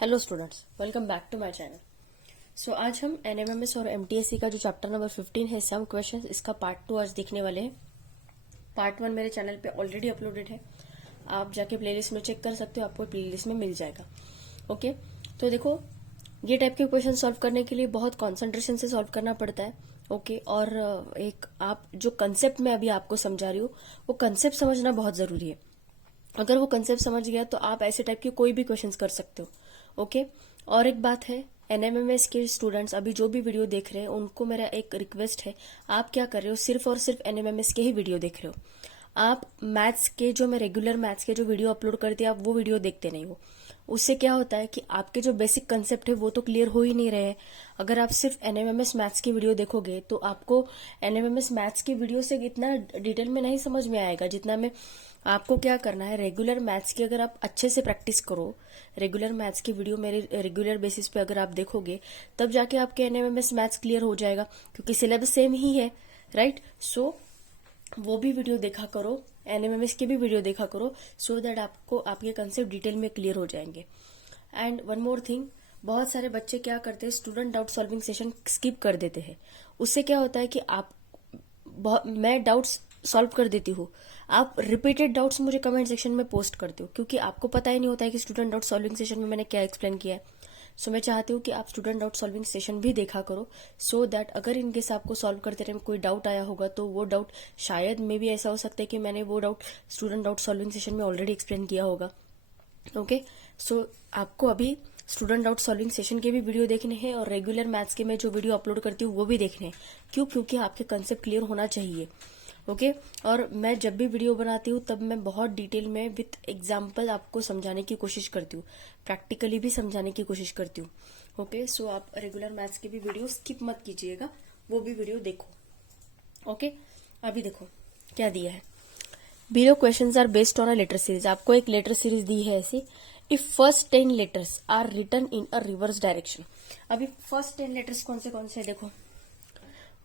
Hello students, welcome back to my channel. So आज हम NMIMS और एमटीएससी का जो चैप्टर नंबर 15 है सम क्वेश्चंस, इसका पार्ट 2 आज देखने वाले हैं। पार्ट 1 मेरे चैनल पे ऑलरेडी अपलोडेड है, आप जाके प्लेलिस्ट में चेक कर सकते हो, आपको प्लेलिस्ट में मिल जाएगा। ओके, तो देखो ये टाइप के क्वेश्चन सॉल्व करने के लिए बहुत कॉन्सेंट्रेशन से सॉल्व करना पड़ता है। ओके, और एक आप जो कंसेप्ट मैं अभी आपको समझा रही हूँ वो कंसेप्ट समझना बहुत जरूरी है। अगर वो कंसेप्ट समझ गया तो आप ऐसे टाइप के कोई भी क्वेश्चंस कर सकते हो। ओके, और एक बात है, एनएमएमएस के स्टूडेंट्स अभी जो भी वीडियो देख रहे हैं उनको मेरा एक रिक्वेस्ट है, आप क्या कर रहे हो, सिर्फ और सिर्फ एनएमएमएस के ही वीडियो देख रहे हो। आप मैथ्स के जो मैं रेगुलर मैथ्स के जो वीडियो अपलोड करती हूँ आप वो वीडियो देखते नहीं हो। उससे क्या होता है कि आपके जो बेसिक कंसेप्ट है वो तो क्लियर हो ही नहीं रहे हैं। अगर आप सिर्फ एनएमएमएस मैथ्स की वीडियो देखोगे तो आपको एनएमएमएस मैथ्स की वीडियो से इतना डिटेल में नहीं समझ में आएगा जितना में आपको क्या करना है। रेगुलर मैथ्स की अगर आप अच्छे से प्रैक्टिस करो, रेगुलर मैथ्स की वीडियो मेरे रेगुलर बेसिस पे अगर आप देखोगे तब जाके आपके एनएमएमएस मैथ्स क्लियर हो जाएगा, क्योंकि सिलेबस सेम ही है, राइट। सो वो भी वीडियो देखा करो, एनएमएमएस की भी वीडियो देखा करो, सो दैट आपको आपके कंसेप्ट डिटेल में क्लियर हो जाएंगे। एंड वन मोर थिंग, बहुत सारे बच्चे क्या करते हैं, student doubt solving session skip कर देते हैं। उससे क्या होता है कि मैं डाउट्स सॉल्व कर देती हूँ, आप रिपीटेड डाउट्स मुझे कमेंट सेक्शन में पोस्ट करते हो, क्योंकि आपको पता ही नहीं होता है कि स्टूडेंट डाउट सॉल्विंग सेशन में मैंने क्या एक्सप्लेन किया है। सो मैं चाहती हूँ कि आप स्टूडेंट डाउट सॉल्विंग सेशन भी देखा करो, सो दैट अगर इनकेस आपको सॉल्व करते टाइम कोई डाउट आया होगा तो वो डाउट शायद मे भी ऐसा हो सकता है कि मैंने वो doubt student doubt solving session में ऑलरेडी एक्सप्लेन किया होगा। ओके, सो आपको अभी स्टूडेंट डाउट सॉल्विंग सेशन के भी वीडियो देखने हैं और रेगुलर मैथ्स के मैं जो वीडियो अपलोड करती हूँ वो भी देखने हैं। क्यों? क्योंकि आपके कंसेप्ट क्लियर होना चाहिए। ओके, और मैं जब भी वीडियो बनाती हूँ तब मैं बहुत डिटेल में विथ एग्जाम्पल आपको समझाने की कोशिश करती हूँ, प्रैक्टिकली भी समझाने की कोशिश करती हूँ। ओके, सो आप रेगुलर मैथ्स की भी वीडियो स्किप मत कीजिएगा, वो भी वीडियो देखो। ओके, अभी देखो क्या दिया है। Below questions are based on a letter series. आपको एक लेटर सीरीज दी है ऐसी, if first 10 letters are written in a reverse direction. अभी फर्स्ट 10 लेटर्स कौन से देखो,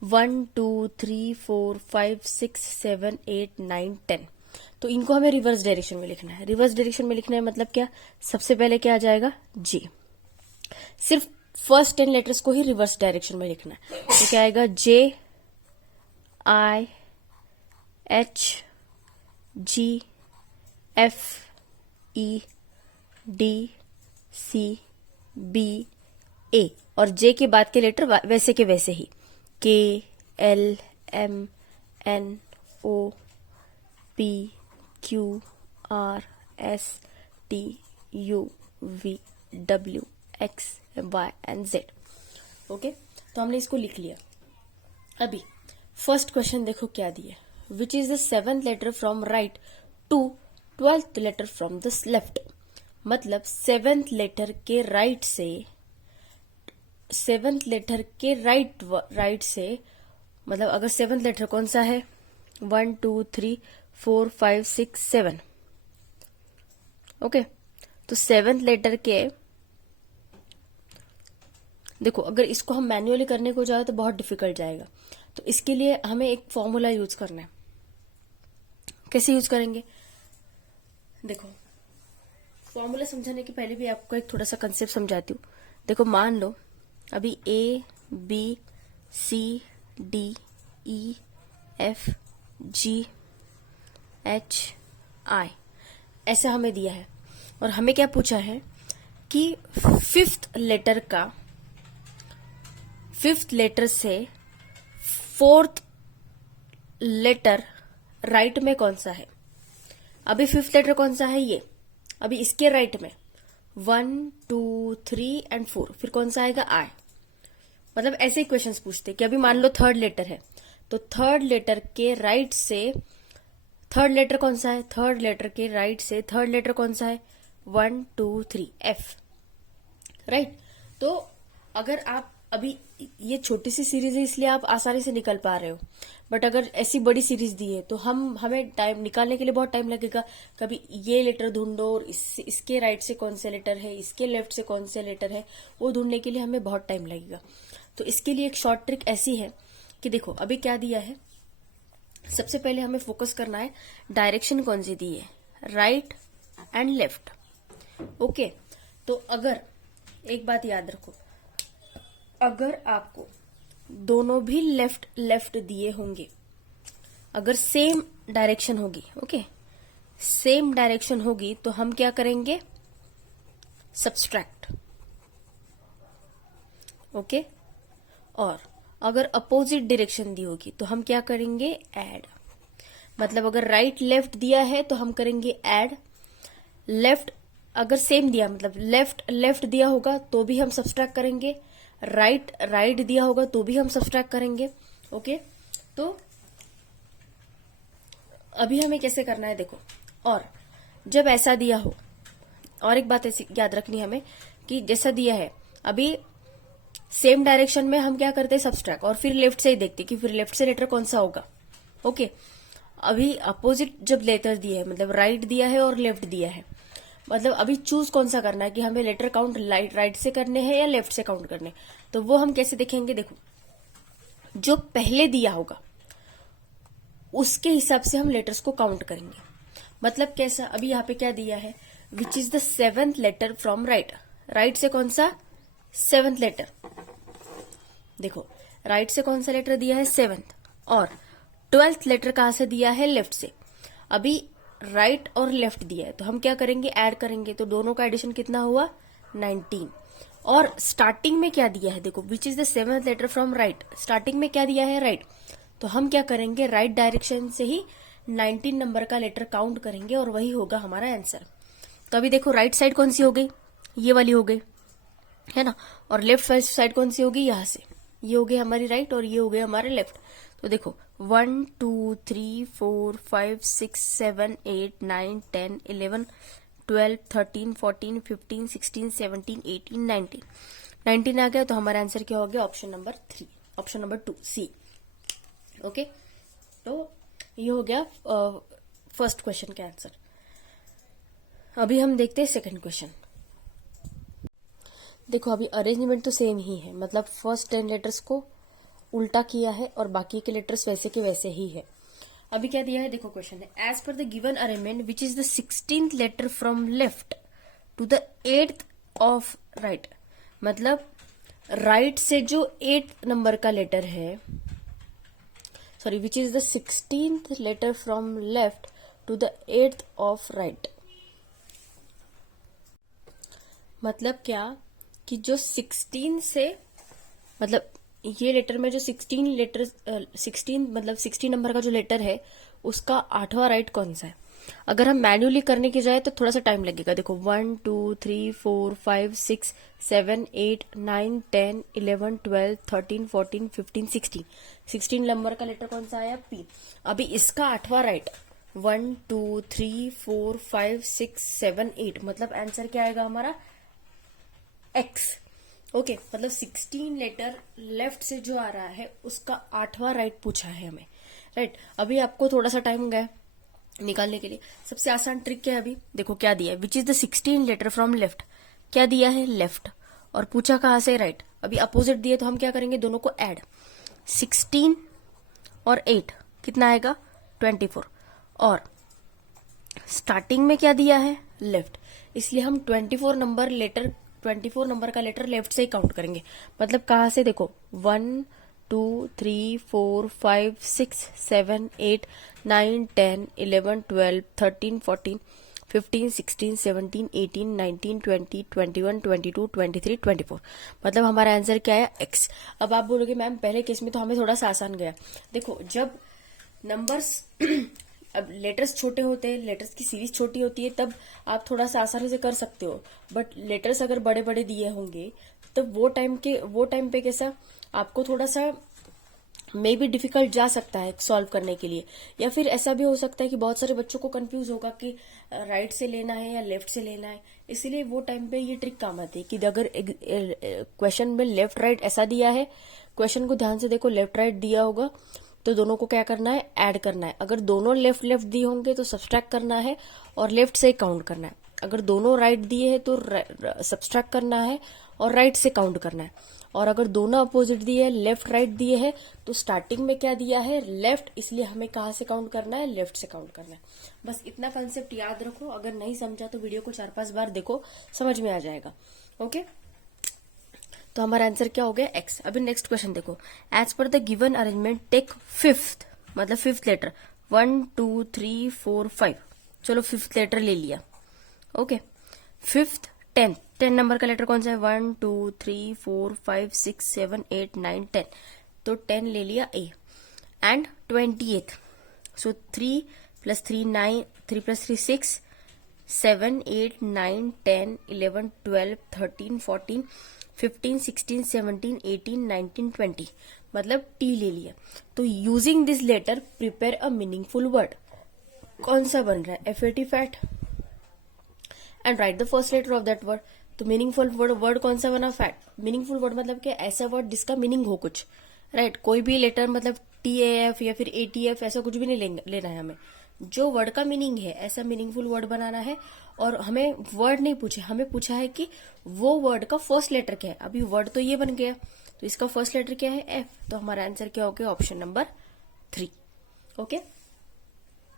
1 2 3 4 5 6 7 8 9 10। तो इनको हमें रिवर्स डायरेक्शन में लिखना है। रिवर्स डायरेक्शन में लिखना है मतलब क्या, सबसे पहले क्या आ जाएगा, जे। सिर्फ फर्स्ट 10 लेटर्स को ही रिवर्स डायरेक्शन में लिखना है। तो क्या आएगा, J I H G F E D C B A, और जे के बाद के लेटर वैसे के वैसे ही, K L M N O P Q R S T U V W X Y and Z. Okay, तो हमने इसको लिख लिया। अभी फर्स्ट क्वेश्चन देखो क्या दिया, which is the 7th letter from right to 12th letter from the left. मतलब 7th लेटर के राइट से, 7th लेटर के राइट से, मतलब अगर 7th लेटर कौन सा है, 1 2 3 4 5 6 7। ओके, तो 7th लेटर के, देखो अगर इसको हम मैन्युअली करने को जाए तो बहुत डिफिकल्ट जाएगा, तो इसके लिए हमें एक फॉर्मूला यूज करना है। कैसे यूज करेंगे, देखो फॉर्मूला समझाने के पहले भी आपको एक थोड़ा सा कंसेप्ट समझाती हूँ। देखो मान लो अभी A B C D E F G H I ऐसा हमें दिया है, और हमें क्या पूछा है कि फिफ्थ लेटर से 4th लेटर राइट में कौन सा है। अभी 5th लेटर कौन सा है, ये अभी इसके राइट में 1 2 3 एंड 4, फिर कौन सा आएगा, आई। मतलब ऐसे ही क्वेश्चंस पूछते कि अभी मान लो 3rd लेटर है, तो 3rd लेटर के राइट से 3rd लेटर कौन सा है, 3rd लेटर के राइट से 3rd लेटर कौन सा है, 1 2 3 एफ, राइट। तो अगर आप अभी ये छोटी सी सीरीज है इसलिए आप आसानी से निकल पा रहे हो, बट अगर ऐसी बड़ी सीरीज दी है तो हमें टाइम निकालने के लिए बहुत टाइम लगेगा। कभी ये लेटर ढूंढो और इसके राइट से कौन से लेटर है, इसके लेफ्ट से कौन से लेटर है, वो ढूंढने के लिए हमें बहुत टाइम लगेगा। तो इसके लिए एक शॉर्ट ट्रिक ऐसी है कि देखो अभी क्या दिया है, सबसे पहले हमें फोकस करना है डायरेक्शन कौन सी दी है, राइट एंड लेफ्ट। ओके, तो अगर एक बात याद रखो, अगर आपको दोनों भी लेफ्ट लेफ्ट दिए होंगे, अगर सेम डायरेक्शन होगी, ओके, सेम डायरेक्शन होगी, तो हम क्या करेंगे, सब्सट्रैक्ट, ओके। और अगर अपोजिट डायरेक्शन दी होगी तो हम क्या करेंगे, ऐड। मतलब अगर राइट लेफ्ट दिया है तो हम करेंगे ऐड, लेफ्ट अगर सेम दिया, मतलब लेफ्ट लेफ्ट दिया होगा तो भी हम सब्सट्रैक्ट करेंगे, राइट राइट दिया होगा तो भी हम सब्सट्रैक्ट करेंगे, ओके। तो अभी हमें कैसे करना है देखो, और जब ऐसा दिया हो, और एक बात ऐसी याद रखनी है हमें कि जैसा दिया है अभी सेम डायरेक्शन में हम क्या करते हैं, सब्सट्रैक्ट, और फिर लेफ्ट से ही देखते कि फिर लेफ्ट से लेटर कौन सा होगा, ओके। अभी अपोजिट जब लेटर दिया है, मतलब राइट दिया है और लेफ्ट दिया है, मतलब अभी चूज कौन सा करना है कि हमें लेटर काउंट राइट से करने हैं या लेफ्ट से काउंट करने, तो वो हम कैसे देखेंगे, देखो जो पहले दिया होगा उसके हिसाब से हम लेटर्स को काउंट करेंगे। मतलब कैसा, अभी यहाँ पे क्या दिया है, which is the 7th letter from right, right से कौन सा, 7th लेटर, देखो राइट से कौन सा लेटर दिया है, 7th, और 12th लेटर कहां से दिया है, लेफ्ट से। अभी राइट और लेफ्ट दिया है तो हम क्या करेंगे, ऐड करेंगे, तो दोनों का एडिशन कितना हुआ, 19। और स्टार्टिंग में क्या दिया है, देखो which is the 7th letter from right, starting में क्या दिया है, राइट, तो हम क्या करेंगे, राइट डायरेक्शन से ही 19 नंबर का लेटर काउंट करेंगे और वही होगा हमारा आंसर। तो अभी देखो राइट साइड कौन सी हो गई, ये वाली हो गई, है ना, और लेफ्ट साइड कौन सी होगी, यहां से, ये हो गई हमारी राइट और ये हो गए हमारे लेफ्ट। तो देखो 1 2 3 4 5 6 7 8 9 10 11 12 13 14 15 16 17 18 19 19 आ गया, तो हमारा आंसर क्या हो गया, ऑप्शन नंबर 3, ऑप्शन नंबर 2 सी, ओके। तो ये हो गया फर्स्ट क्वेश्चन का आंसर। अभी हम देखते हैं सेकंड क्वेश्चन। देखो अभी अरेंजमेंट तो सेम ही है, मतलब फर्स्ट 10 लेटर्स को उल्टा किया है और बाकी के लेटर्स वैसे के वैसे ही है। अभी क्या दिया है, देखो क्वेश्चन है, as per the given arrangement which is the 16th letter from left to the 8th of right, मतलब राइट से जो 8th नंबर का लेटर है, sorry, which is the 16th letter from left to the 8th of right. मतलब क्या कि जो 16 से, मतलब ये लेटर में जो 16 लेटर 16 मतलब 16 नंबर का जो लेटर है उसका 8वां राइट कौन सा है। अगर हम मैन्युअली करने की जाए तो थोड़ा सा टाइम लगेगा। देखो 1 2 3 4 5 6 7 8 9 10 11 12 13 14 15 16 नंबर का लेटर कौन सा आया, पी। अभी इसका 8वां राइट 1 2 3 4 5 6 7 8, मतलब आंसर क्या आएगा हमारा, एक्स, ओके। मतलब 16 लेटर लेफ्ट से जो आ रहा है उसका 8वां राइट पूछा है हमें, राइट। अभी आपको थोड़ा सा टाइम गया निकालने के लिए। सबसे आसान ट्रिक क्या है, अभी देखो क्या दिया है, which is the 16 letter from left, क्या दिया है, लेफ्ट, और पूछा कहां से, राइट। अभी अपोजिट दिए तो हम क्या करेंगे, दोनों को ऐड, 16 और 8 कितना आएगा, 24, और स्टार्टिंग में क्या दिया है, लेफ्ट, इसलिए हम 24 नंबर का लेटर लेफ्ट से ही काउंट करेंगे। मतलब कहां से, देखो 1 2 3 4 5 6 7 8 9 10 11 12 13 14 15 16 17 18 19 20 21 22 23 24, मतलब हमारा आंसर क्या है, एक्स। अब आप बोलोगे मैम पहले केस में तो हमें थोड़ा सा आसान गया। देखो जब नंबर्स अब लेटर्स छोटे होते हैं, लेटर्स की सीरीज छोटी होती है, तब आप थोड़ा सा आसानी से कर सकते हो। बट लेटर्स अगर बड़े बड़े दिए होंगे तब वो टाइम पे कैसा आपको थोड़ा सा मे बी डिफिकल्ट जा सकता है सॉल्व करने के लिए। या फिर ऐसा भी हो सकता है कि बहुत सारे बच्चों को कंफ्यूज होगा कि राइट से लेना है या लेफ्ट से लेना है। इसीलिए वो टाइम पे ये ट्रिक काम आती है कि अगर क्वेश्चन में लेफ्ट राइट ऐसा दिया है, क्वेश्चन को ध्यान से देखो, लेफ्ट राइट दिया होगा तो दोनों को क्या करना है, ऐड करना है। अगर दोनों लेफ्ट लेफ्ट दिए होंगे तो सब्सट्रैक्ट करना है और लेफ्ट से काउंट करना है। अगर दोनों राइट दिए है तो सब्सट्रैक्ट करना है और राइट से काउंट करना है। और अगर दोनों अपोजिट दिए है, लेफ्ट राइट दिए है, तो स्टार्टिंग में क्या दिया है, लेफ्ट, इसलिए हमें कहां से काउंट करना है, लेफ्ट से काउंट करना है। बस इतना कंसेप्ट याद रखो। अगर नहीं समझा तो वीडियो को 4-5 बार देखो, समझ में आ जाएगा, ओके। तो हमारा आंसर क्या हो गया x। अभी नेक्स्ट क्वेश्चन देखो, as per the given arrangement take fifth, मतलब फिफ्थ लेटर 1 2 3 4 5। चलो फिफ्थ लेटर ले लिया, ओके। फिफ्थ 10 नंबर का लेटर कौन सा है, 1 2 3 4 5 6 7 8 9 10, तो 10 ले लिया ए। एंड 28th, सो 3 + 3 9, 3 + 3 6, 7 8 9 10 11 12 13 14 15 16 17 18 19 20, मतलब टी ले लिया। तो using this letter prepare a meaningful word. कौन सा बन रहा है, FAT fat, and write the first letter of that word. तो मीनिंगफुल वर्ड कौन सा बना, फैट। मीनिंगफुल वर्ड मतलब कि ऐसा वर्ड जिसका मीनिंग हो कुछ, राइट। कोई भी लेटर मतलब TAF या फिर ATF ऐसा कुछ भी नहीं लेना है हमें, जो वर्ड का मीनिंग है ऐसा मीनिंगफुल वर्ड बनाना है। और हमें वर्ड नहीं पूछे, हमें पूछा है कि वो वर्ड का फर्स्ट लेटर क्या है। अभी वर्ड तो ये बन गया, तो इसका फर्स्ट लेटर क्या है, F। तो हमारा आंसर क्या हो गया, ऑप्शन नंबर 3, ओके।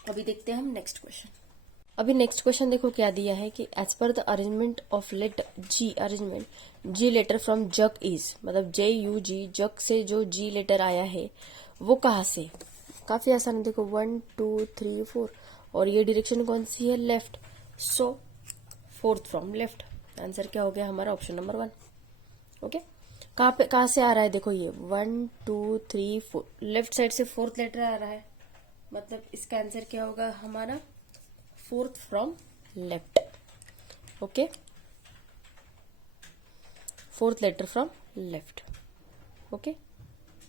अभी देखते हैं हम नेक्स्ट क्वेश्चन। अभी नेक्स्ट क्वेश्चन देखो क्या दिया है कि as per the arrangement of letter G, arrangement G letter from jug is, मतलब JUG, जग से जो G लेटर आया है वो कहाँ से। काफी आसान है, देखो 1 2 3 4, और ये डायरेक्शन कौन सी है, left. So fourth from left, answer क्या हो गया हमारा, ऑप्शन नंबर 1, ओके। कहाँ से आ रहा है, देखो ये 1 2 3 4, लेफ्ट साइड से फोर्थ लेटर आ रहा है, मतलब इसका आंसर क्या होगा हमारा, fourth from left, okay. Fourth letter from left, okay.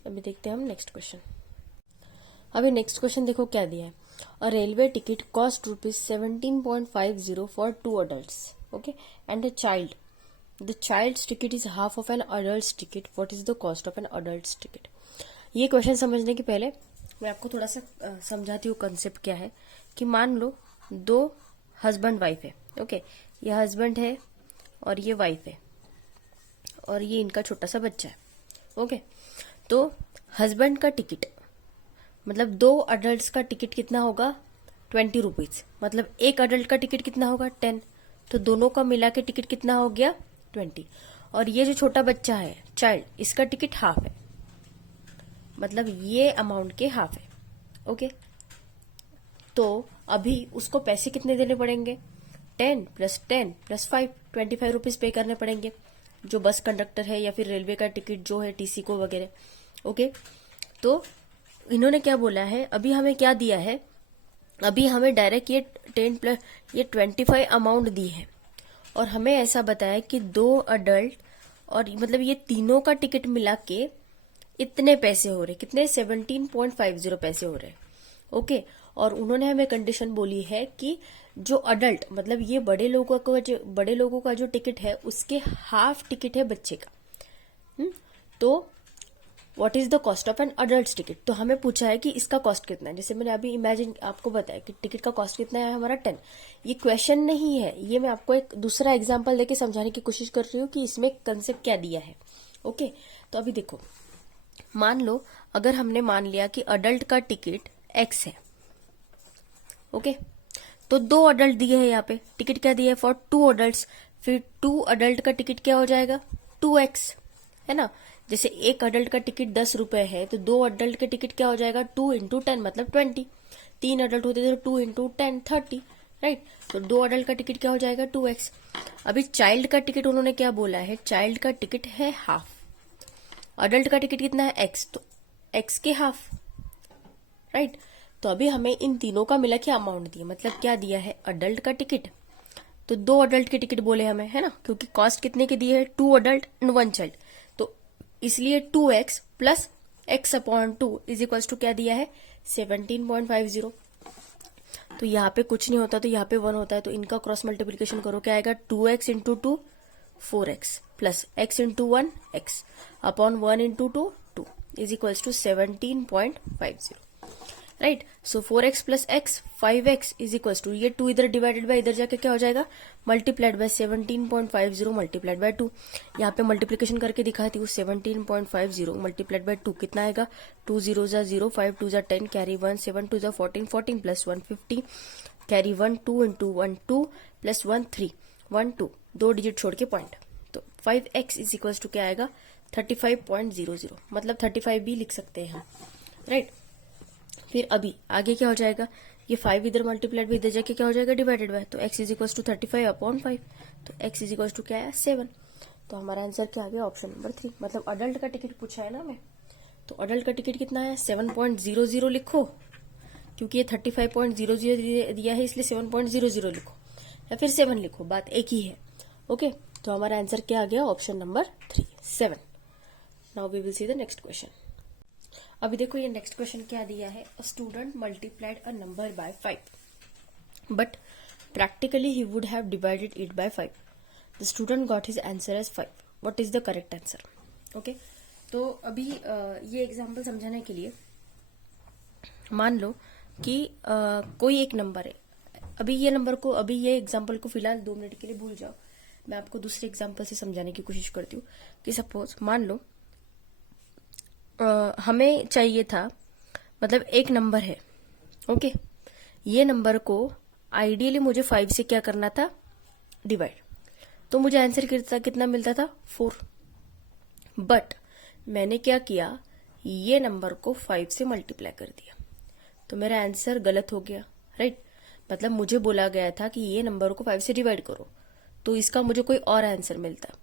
अभी देखते हैं हम नेक्स्ट क्वेश्चन। अभी नेक्स्ट क्वेश्चन देखो क्या दिया है, a railway ticket cost ₹17.50 for 2 adults, okay, and a child. The child's ticket is half of an adult ticket, what is the cost of an adult ticket. ये question समझने के पहले मैं आपको थोड़ा सा समझाती हूँ कंसेप्ट क्या है। कि मान लो 2 हस्बैंड वाइफ है, ओके। ये हस्बैंड है और ये वाइफ है, और ये इनका छोटा सा बच्चा है, ओके। तो हस्बैंड का टिकट, मतलब 2 अडल्ट का टिकट कितना होगा, 20 रुपीज, मतलब एक अडल्ट का टिकट कितना होगा, 10। तो दोनों का मिला के टिकट कितना हो गया, 20। और ये जो छोटा बच्चा है, चाइल्ड, इसका टिकट हाफ है, मतलब ये अमाउंट के हाफ है, ओके। तो अभी उसको पैसे कितने देने पड़ेंगे, 10 + 10 + 5, 25 रुपीज पे करने पड़ेंगे, जो बस कंडक्टर है या फिर रेलवे का टिकट जो है TC को वगैरह, ओके। तो इन्होंने क्या बोला है, अभी हमें क्या दिया है, अभी हमें डायरेक्ट ये 10 + ये 25 अमाउंट दी है, और हमें ऐसा बताया कि 2 अडल्ट और मतलब ये तीनों का टिकट मिला के इतने पैसे हो रहे, कितने, 17.50 पैसे हो रहे, ओके। और उन्होंने हमें कंडीशन बोली है कि जो अडल्ट, मतलब ये बड़े लोगों का जो टिकट है उसके हाफ टिकट है बच्चे का। तो what is the cost of an adult ticket, तो हमें पूछा है कि इसका कॉस्ट कितना है। जैसे मैंने अभी इमेजिन आपको बताया कि टिकट का कॉस्ट कितना है हमारा 10। ये क्वेश्चन नहीं है, ये मैं आपको एक दूसरा एग्जांपल देके समझाने की कोशिश कर रही हूँ कि इसमें कंसेप्ट क्या दिया है, ओके। तो अभी देखो, मान लो अगर हमने मान लिया कि अडल्ट का टिकट X है, ओके। तो 2 अडल्ट दिए हैं यहाँ पे, टिकट क्या दिया है, फॉर 2 अडल्ट, फिर 2 अडल्ट का टिकट क्या हो जाएगा, 2X, है ना। जैसे एक अडल्ट का टिकट 10 रुपए है, तो 2 अडल्ट के टिकट क्या हो जाएगा, 2 × 10 मतलब 20। 3 अडल्ट होते तो 2 × 10 30, राइट। तो 2 अडल्ट का टिकट क्या हो जाएगा, 2X। अभी चाइल्ड का टिकट उन्होंने क्या बोला है, चाइल्ड का टिकट है हाफ, अडल्ट का टिकट कितना है, X, तो X के हाफ, राइट। तो अभी हमें इन तीनों का मिला के अमाउंट दिया, मतलब क्या दिया है, अडल्ट का टिकट, तो 2 अडल्ट के टिकट बोले हमें, है ना, क्योंकि कॉस्ट कितने के दिए है, 2 अडल्ट एंड 1 चाइल्ड, तो इसलिए 2X + X/2 = क्या दिया है, 17.50। तो यहाँ पे कुछ नहीं होता तो यहाँ पे 1 होता है, तो इनका क्रॉस मल्टीप्लीकेशन करो, क्या आएगा, 2X × 2 4X + X × 1 X upon 1 × 2 2 = 17.50, right. सो 4X + X 5X = ये 2 इधर डिवाइडेड बाय इधर जाके क्या हो जाएगा, मल्टीप्लाइड बाय 17.50 मल्टीप्लाइड बाय 2। यहाँ पे मल्टीप्लीकेशन करके दिखाती हूँ, 17.50 मल्टीप्लाइड बाय 2 कितना आएगा, 2 0 × 0, 5 2 × 10, कैरी 1, 7 2 × 14, 14 + 1 50, कैरी 1, 2 × 1 2 + 1 3, 1 2, 2 डिजिट छोड़ के पॉइंट, तो 5x इज इक्वल टू क्या आएगा 35.00, मतलब 35 भी लिख सकते हैं हम, राइट। फिर अभी आगे क्या हो जाएगा, ये 5 इधर मल्टीप्लाइड भी इधर जाके क्या हो जाएगा डिवाइडेड बाय, तो x इज इक्वल टू 35/5, तो x इज इक्वल टू क्या है 7। तो हमारा आंसर क्या आ गया ऑप्शन नंबर 3। मतलब अडल्ट का टिकट पूछा है ना हमें, तो अडल्ट का टिकट कितना है 7.00 लिखो, क्योंकि ये 35.00 दिया है इसलिए 7.00 लिखो, या फिर 7 लिखो, बात एक ही है। ओके, तो हमारा आंसर क्या आ गया option number 3, 7। Now we will see the next question. अभी देखो ये नेक्स्ट क्वेश्चन क्या दिया है, a student multiplied a number by 5 but practically he would have divided it by 5। The student got his answer as 5। What is the correct answer? Okay, तो अभी ये example समझाने के लिए मान लो कि कोई एक नंबर है, अभी ये नंबर को, अभी ये एग्जांपल को फिलहाल 2 मिनट के लिए भूल जाओ, मैं आपको दूसरे एग्जांपल से समझाने की कोशिश करती हूँ। कि सपोज मान लो हमें चाहिए था, मतलब एक नंबर है, ओके, ये नंबर को आइडियली मुझे 5 से क्या करना था डिवाइड, तो मुझे आंसर कितना मिलता था 4। बट मैंने क्या किया, ये नंबर को 5 से मल्टीप्लाई कर दिया, तो मेरा आंसर गलत हो गया, राइट। मतलब मुझे बोला गया था कि ये नंबर को 5 से डिवाइड करो, तो इसका मुझे कोई और आंसर मिलता,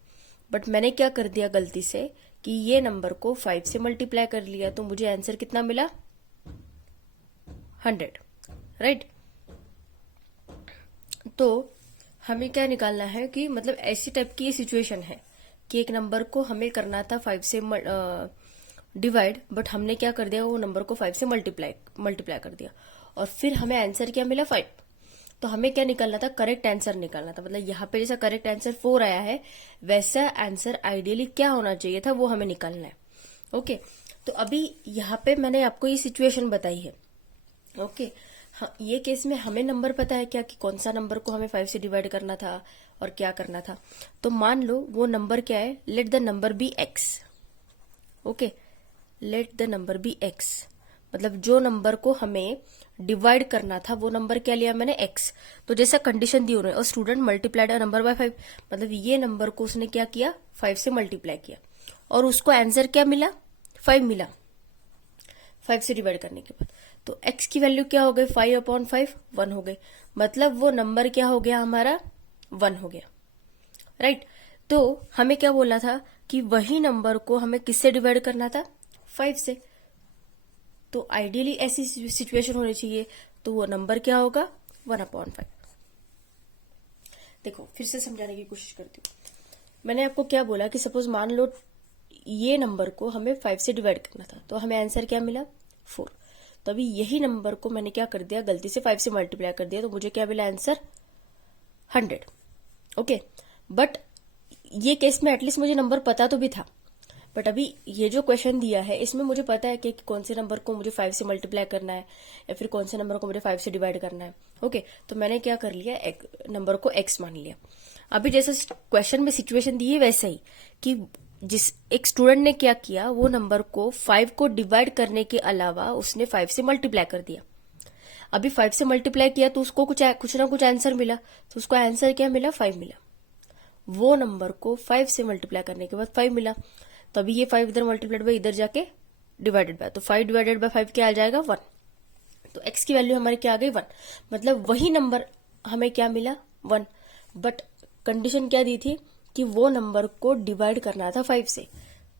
बट मैंने क्या कर दिया गलती से कि ये नंबर को 5 से मल्टीप्लाई कर लिया, तो मुझे आंसर कितना मिला 100, राइट। तो हमें क्या निकालना है कि मतलब ऐसी टाइप की ये सिचुएशन है कि एक नंबर को हमें करना था 5 से डिवाइड, बट हमने क्या कर दिया, वो नंबर को 5 से मल्टीप्लाई कर दिया, और फिर हमें आंसर क्या मिला 5। तो हमें क्या निकालना था, करेक्ट आंसर निकालना था। मतलब यहाँ पे जैसा करेक्ट आंसर 4 आया है, वैसा आंसर आइडियली क्या होना चाहिए था वो हमें निकालना है। ओके, तो अभी यहाँ पे मैंने आपको ये सिचुएशन बताई है। ओके, हाँ, ये केस में हमें नंबर पता है क्या कि कौन सा नंबर को हमें 5 से डिवाइड करना था और क्या करना था। तो मान लो वो नंबर क्या है, let the number be x। Okay, let the number be x, मतलब जो नंबर को हमें डिवाइड करना था वो नंबर क्या लिया मैंने x। तो जैसा कंडीशन दी उन्होंने, और student multiplied a number by 5, मतलब ये नंबर को उसने क्या किया 5 से मल्टीप्लाई किया, और उसको आंसर क्या मिला 5 मिला 5 से डिवाइड करने के बाद। तो x की वैल्यू क्या हो गई 5/5, 1 हो गई, मतलब वो नंबर क्या हो गया हमारा 1 हो गया, राइट। तो हमें क्या बोला था कि वही नंबर को हमें किससे डिवाइड करना था 5 से, तो आइडियली ऐसी सिचुएशन होनी चाहिए, तो वो नंबर क्या होगा 1/5। देखो फिर से समझाने की कोशिश करती हूँ। मैंने आपको क्या बोला कि सपोज मान लो ये नंबर को हमें 5 से डिवाइड करना था, तो हमें आंसर क्या मिला 4। तो अभी यही नंबर को मैंने क्या कर दिया, गलती से 5 से मल्टीप्लाई कर दिया, तो मुझे क्या मिला आंसर 100। ओके, बट ये केस में एटलीस्ट मुझे नंबर पता तो भी था, बट अभी ये जो क्वेश्चन दिया है इसमें मुझे पता है कि कौन से नंबर को मुझे 5 से मल्टीप्लाई करना है या फिर कौन से नंबर को मुझे 5 से डिवाइड करना है। ओके, तो मैंने क्या कर लिया, एक नंबर को x मान लिया। अभी जैसा क्वेश्चन में सिचुएशन दी है वैसा ही कि जिस एक स्टूडेंट ने क्या किया, वो नंबर को 5 को डिवाइड करने के अलावा उसने 5 से मल्टीप्लाई कर दिया। अभी 5 से मल्टीप्लाई किया तो उसको कुछ ना कुछ आंसर मिला, तो उसको आंसर क्या मिला 5 मिला। वो नंबर को 5 से मल्टीप्लाई करने के बाद 5 मिला, तो अभी ये 5 इधर मल्टीप्लाइड बाय इधर जाके डिवाइडेड बाय, तो 5 डिवाइडेड बाय 5 क्या आ जाएगा 1। तो x की वैल्यू हमारी क्या आ गई 1, मतलब वही नंबर हमें क्या मिला 1, बट कंडीशन क्या दी थी कि वो नंबर को डिवाइड करना था 5 से,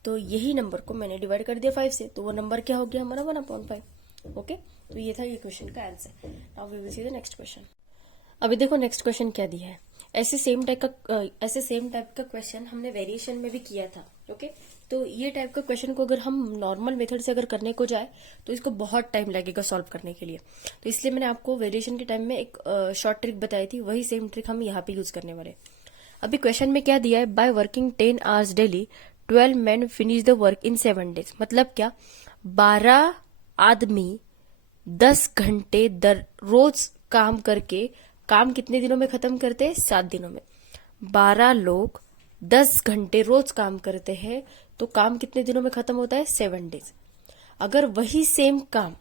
तो यही नंबर को मैंने डिवाइड कर दिया 5 से, तो वो नंबर क्या हो गया हमारा 1/5। ओके, तो ये था ये क्वेश्चन का आंसर। Now we will see the next question. अभी देखो नेक्स्ट क्वेश्चन क्या दिया है, ऐसे सेम टाइप का क्वेश्चन हमने वेरिएशन में भी किया था। ओके, तो ये टाइप का क्वेश्चन को अगर हम नॉर्मल मेथड से अगर करने को जाए तो इसको बहुत टाइम लगेगा सॉल्व करने के लिए, तो इसलिए मैंने आपको वेरिएशन के टाइम में एक शॉर्ट ट्रिक बताई थी, वही सेम ट्रिक हम यहाँ पे यूज करने वाले। अभी क्वेश्चन में क्या दिया है, by working 10 hours daily 12 men finish the work in 7 days। मतलब क्या, 12 आदमी 10 घंटे रोज काम करके काम कितने दिनों में खत्म करते हैं 7 दिनों में। 12 लोग 10 घंटे रोज काम करते हैं, तो काम कितने दिनों में खत्म होता है 7 days। अगर वही सेम काम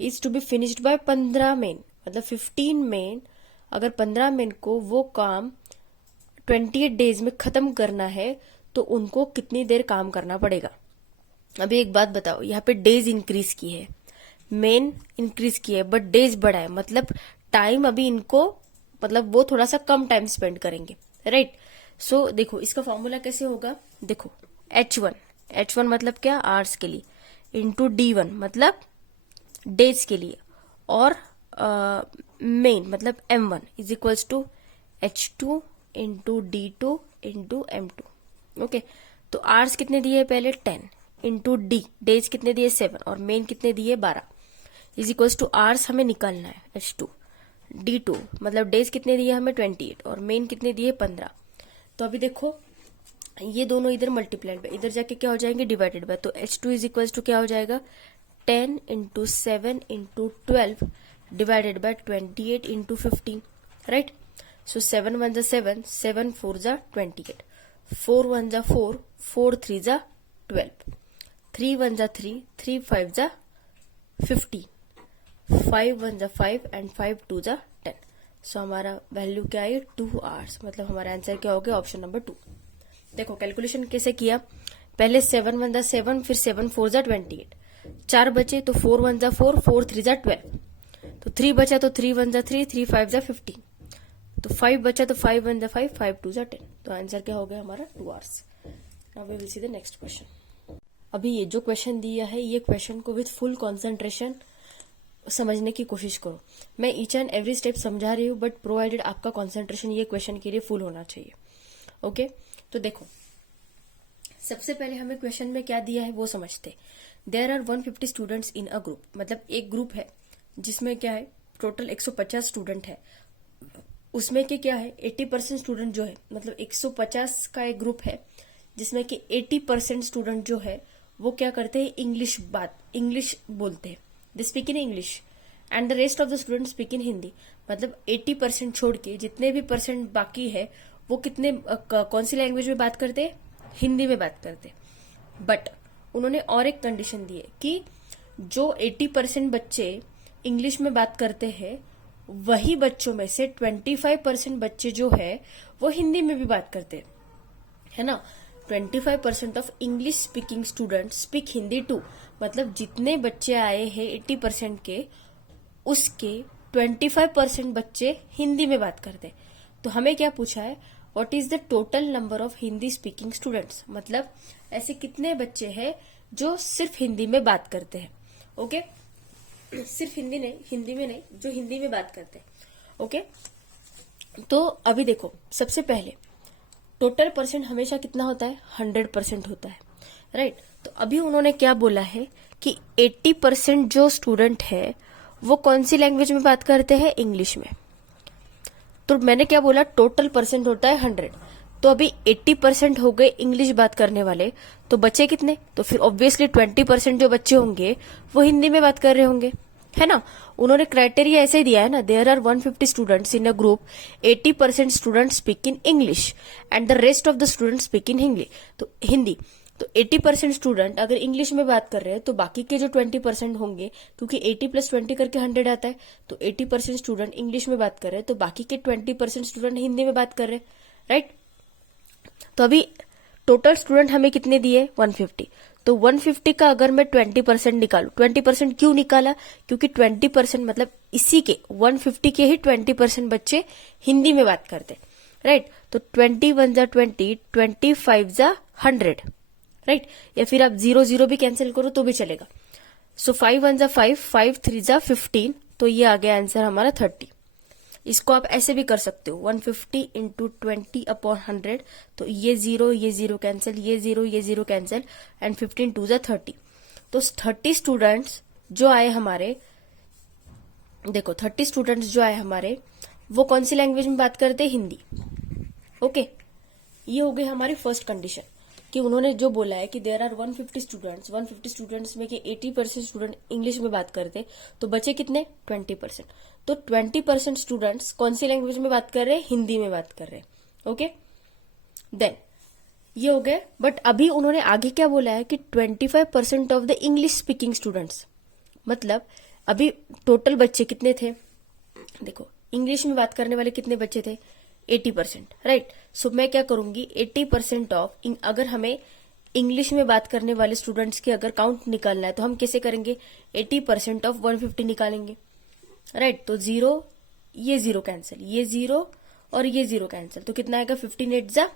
is to be finished by 15 men, मतलब 15 men, अगर 15 men को वो काम 28 डेज में खत्म करना है तो उनको कितनी देर काम करना पड़ेगा। अभी एक बात बताओ, यहाँ पे डेज इंक्रीज की है, मेन इंक्रीज की है, बट डेज बढ़ा है, मतलब टाइम अभी इनको, मतलब वो थोड़ा सा कम टाइम स्पेंड करेंगे, राइट। सो देखो इसका फॉर्मूला कैसे होगा, देखो H1 मतलब क्या, आवर्स के लिए, इंटू D1 मतलब डेज के लिए, और मेन मतलब M1 is equals to H2 into D2 into M2। Okay, तो आवर्स कितने दिए पहले 10 इंटू D, डेज कितने दिए 7 और मेन कितने दिए 12 इज इक्वल्स टू आवर्स हमें निकालना है H2, D2 मतलब डेज कितने दिए हमें 28 और मेन कितने दिए 15। तो अभी देखो ये दोनों इधर मल्टीप्लाइड बाय, इधर जाके क्या हो जाएंगे डिवाइडेड बाय, तो H2 इज इक्वल्स टू क्या हो जाएगा 10 into 7 into 12 divided by 28 into 15, right. So 7 1 जा 7, 7 4 जा 28, 4 1 जा 4, 4 3 जा 12, 3 1 जा 3, 3 5 जा 15, 5 1 जा 5 एंड 5 2 जा 10। सो हमारा वैल्यू क्या है 2 आवर्स, मतलब हमारा आंसर क्या हो गया ऑप्शन नंबर 2। देखो कैलकुलेशन कैसे किया, पहले 7 1 जा 7, फिर 7 4 जा 28, 4 बचे तो 4 1 जा 4, 4 3 जा 12, तो 3 बचा तो 3 1 जा 3, 3 5 जा 15, तो 5 बचा तो 5 1 जा 5, 5 2 जा 10। तो आंसर क्या हो गया हमारा 2 hours. Now we will see the next question. अभी ये जो क्वेश्चन दिया है ये क्वेश्चन को विथ फुल कॉन्सेंट्रेशन समझने की कोशिश करो। मैं ईच एंड एवरी स्टेप समझा रही हूँ, बट प्रोवाइडेड आपका कॉन्सेंट्रेशन ये क्वेश्चन के लिए फुल होना चाहिए। ओके, तो देखो सबसे पहले हमें क्वेश्चन में क्या दिया है वो समझते। There are 150 students in a group, मतलब एक ग्रुप है जिसमें क्या है टोटल 150 स्टूडेंट है, उसमें कि क्या है 80% स्टूडेंट जो है, मतलब 150 का एक ग्रुप है जिसमें कि 80% स्टूडेंट जो है वो क्या करते हैं इंग्लिश बोलते हैं, they speak in English and the rest of the student speak in Hindi. मतलब 80% छोड़ के जितने भी परसेंट बाकी है वो कितने कौन सी लैंग्वेज में बात करते हैं, हिंदी में बात करते हैं। बट उन्होंने और एक कंडीशन दी है कि जो 80% बच्चे इंग्लिश में बात करते हैं वही बच्चों में से 25% बच्चे जो है वो हिंदी में भी बात करते हैं, है ना। 25% of English speaking student speak Hindi too, मतलब जितने बच्चे आए हैं 80% के उसके 25% बच्चे हिंदी में बात करते हैं। तो हमें क्या पूछा है, what is the total number of Hindi speaking students, मतलब ऐसे कितने बच्चे हैं जो सिर्फ हिंदी में बात करते हैं। ओके, सिर्फ हिंदी में नहीं जो हिंदी में बात करते हैं। ओके, तो अभी देखो सबसे पहले टोटल परसेंट हमेशा कितना होता है 100% होता है, राइट। तो अभी उन्होंने क्या बोला है कि 80% जो स्टूडेंट है वो कौन सी लैंग्वेज में बात करते हैं, इंग्लिश में। तो मैंने क्या बोला टोटल परसेंट होता है 100, तो अभी 80% हो गए इंग्लिश बात करने वाले, तो बचे कितने, तो फिर ऑब्वियसली 20% जो बच्चे होंगे वो हिंदी में बात कर रहे होंगे, है ना। उन्होंने क्राइटेरिया ऐसे ही दिया है ना, there are 150 students in a group, 80% student speak in English and the rest of the student speak in Hindi. तो 80% स्टूडेंट अगर इंग्लिश में बात कर रहे हैं तो बाकी के जो 20% होंगे, क्योंकि 80 + 20 करके 100 आता है, तो 80% स्टूडेंट इंग्लिश में बात कर रहे हैं तो बाकी के 20% स्टूडेंट हिंदी में बात कर रहे हैं, राइट। तो अभी टोटल स्टूडेंट हमें कितने दिए 150, तो 150 का अगर मैं 20% निकालू, 20% क्यों निकाला, क्योंकि 20% मतलब इसी के 150 के ही 20% बच्चे हिंदी में बात करते, राइट। तो 20 1 जा 20, 25 जा 100, राइट। या फिर आप 0 0 भी कैंसिल करो तो भी चलेगा। सो 5 1 जा 5, 5 3 जा 15, तो ये आ गया आंसर हमारा 30। इसको आप ऐसे भी कर सकते हो 150 इंटू 20/100, तो ये 0 कैंसिल, ये 0 कैंसिल एंड 15 2 जा 30। तो 30 स्टूडेंट्स जो आए हमारे, देखो 30 स्टूडेंट्स जो आए हमारे वो कौन सी लैंग्वेज में बात करते हैं, हिंदी। ओके, ये हो गई हमारी फर्स्ट कंडीशन कि उन्होंने जो बोला है कि देयर आर 150 स्टूडेंट्स में कि 80% स्टूडेंट इंग्लिश में बात करते, तो बचे कितने 20%। तो 20% स्टूडेंट्स कौन सी लैंग्वेज में बात कर रहे हैं, हिंदी में बात कर रहे हैं। ओके, देन ये हो गए। बट अभी उन्होंने आगे क्या बोला है कि 25% of the English speaking students, मतलब अभी टोटल बच्चे कितने थे, देखो इंग्लिश में बात करने वाले कितने बच्चे थे 80%, राइट। सो मैं क्या करूंगी 80% ऑफ, अगर हमें इंग्लिश में बात करने वाले स्टूडेंट्स की अगर काउंट निकालना है तो हम कैसे करेंगे, 80% ऑफ 150 निकालेंगे, राइट। तो ये जीरो कैंसिल, ये जीरो और ये जीरो कैंसिल, तो कितना आएगा 15 8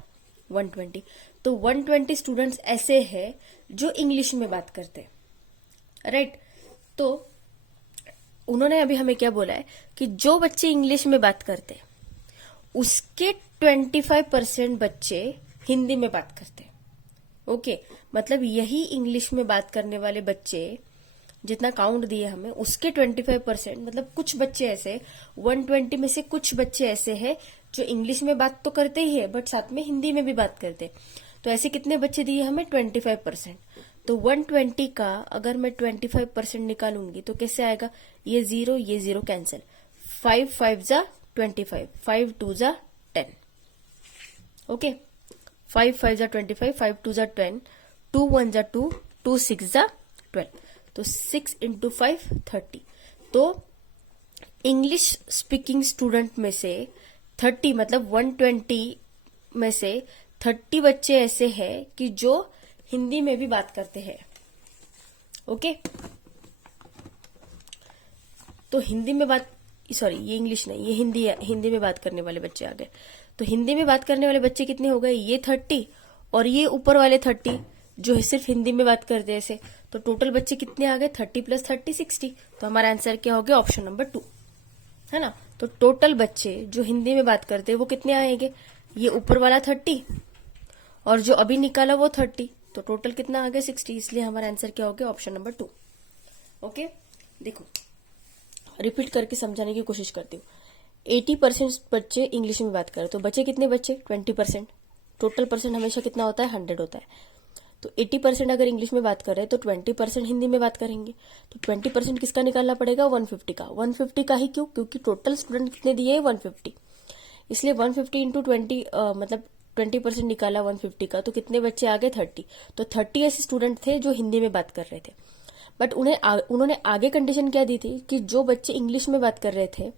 120। तो 120 स्टूडेंट्स ऐसे हैं जो इंग्लिश में बात करते हैं, राइट। तो उन्होंने अभी हमें क्या बोला है कि जो बच्चे इंग्लिश में बात करते हैं उसके 25% बच्चे हिंदी में बात करते हैं, ओके। मतलब यही इंग्लिश में बात करने वाले बच्चे जितना काउंट दिए हमें उसके 25%, मतलब कुछ बच्चे ऐसे 120 में से कुछ बच्चे ऐसे हैं जो इंग्लिश में बात तो करते ही है बट साथ में हिंदी में भी बात करते हैं। तो ऐसे कितने बच्चे दिए हमें 25%। तो 120 का अगर मैं 25% निकालूंगी तो कैसे आएगा, ये जीरो कैंसिल, 5 5 जा 25, 5 2 जा 10, ओके। 5 5 जा 25, 5 2 जा 10, 2 1 जा 2, 2 6 जा 12, तो 6 इंटू 5 30। तो इंग्लिश स्पीकिंग स्टूडेंट में से 30, मतलब 120 में से 30 बच्चे ऐसे हैं कि जो हिंदी में भी बात करते हैं, ओके। तो हिंदी में बात, सॉरी ये इंग्लिश नहीं, ये हिंदी में बात करने वाले बच्चे आ गए। तो हिंदी में बात करने वाले बच्चे कितने हो गए, ये 30 और ये ऊपर वाले 30 जो है सिर्फ हिंदी में बात करते हैं ऐसे। तो टोटल बच्चे कितने आ गए, 30 + 30 60। तो हमारा आंसर क्या हो गया, ऑप्शन नंबर 2, है ना। तो टोटल बच्चे जो हिंदी में बात करते हैं वो कितने आएंगे, ये ऊपर वाला 30 और जो अभी निकाला वो 30, तो टोटल कितना आ गया 60। इसलिए हमारा आंसर क्या हो गया, ऑप्शन नंबर 2, ओके। देखो रिपीट करके समझाने की कोशिश करती हूँ। 80% बच्चे इंग्लिश में बात करें तो बच्चे कितने बच्चे 20%। टोटल परसेंट हमेशा कितना होता है, 100 होता है। तो 80% अगर इंग्लिश में बात कर रहे हैं तो 20% हिंदी में बात करेंगे। तो 20% किसका निकालना पड़ेगा, 150 का। 150 का ही क्यों, क्योंकि टोटल स्टूडेंट कितने दिए हैं 150, इसलिए 150 इंटू 20 मतलब 20% निकाला 150 का, तो कितने बच्चे आ गए 30। तो 30 ऐसे स्टूडेंट थे जो हिंदी में बात कर रहे थे। बट उन्होंने आगे कंडीशन क्या दी थी कि जो बच्चे इंग्लिश में बात कर रहे थे,